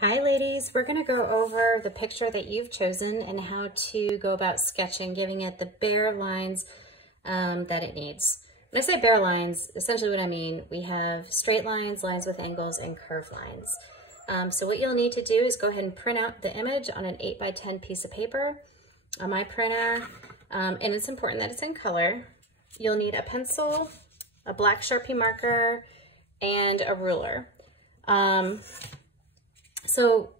Hi ladies, we're going to go over the picture that you've chosen and how to go about sketching, giving it the bare lines that it needs. When I say bare lines, essentially what I mean, we have straight lines, lines with angles, and curved lines. So what you'll need to do is go ahead and print out the image on an 8x10 piece of paper on my printer, and it's important that it's in color. You'll need a pencil, a black Sharpie marker, and a ruler. So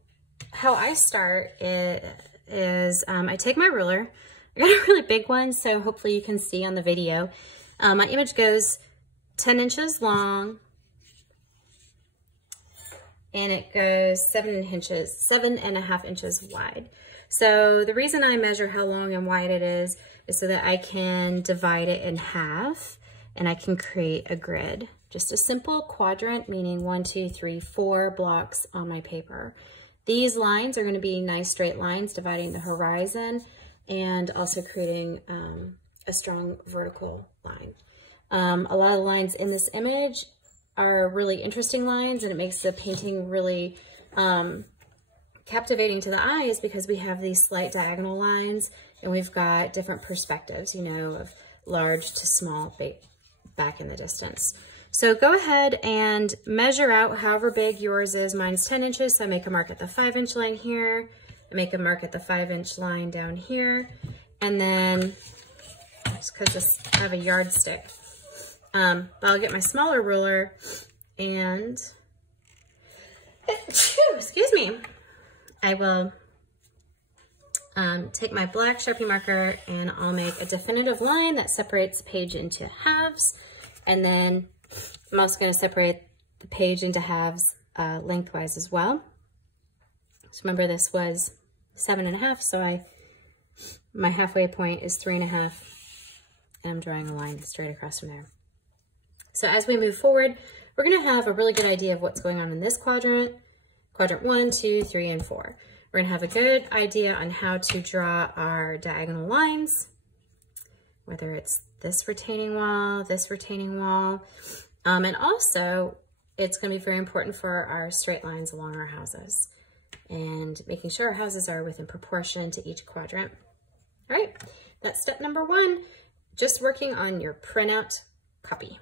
how I start is I take my ruler. I got a really big one, so hopefully you can see on the video. My image goes 10 inches long, and it goes 7.5 inches wide. So the reason I measure how long and wide it is so that I can divide it in half, and I can create a grid. Just a simple quadrant, meaning 1, 2, 3, 4 blocks on my paper. These lines are going to be nice straight lines dividing the horizon and also creating a strong vertical line. A lot of the lines in this image are really interesting lines, and it makes the painting really captivating to the eyes because we have these slight diagonal lines and we've got different perspectives, you know, of large to small back in the distance. So go ahead and measure out however big yours is. Mine's 10 inches, so I make a mark at the 5-inch line here. I make a mark at the 5-inch line down here. And then, just because I have a yardstick, I'll get my smaller ruler and, excuse me, I will take my black Sharpie marker and I'll make a definitive line that separates the page into halves. And then I'm also going to separate the page into halves lengthwise as well. So remember, this was 7.5, so my halfway point is 3.5, and I'm drawing a line straight across from there. So as we move forward, we're going to have a really good idea of what's going on in this quadrant, quadrant 1, 2, 3, and 4. We're going to have a good idea on how to draw our diagonal lines, whether it's this retaining wall, and also it's going to be very important for our straight lines along our houses and making sure our houses are within proportion to each quadrant. All right, that's step number 1, just working on your printout copy.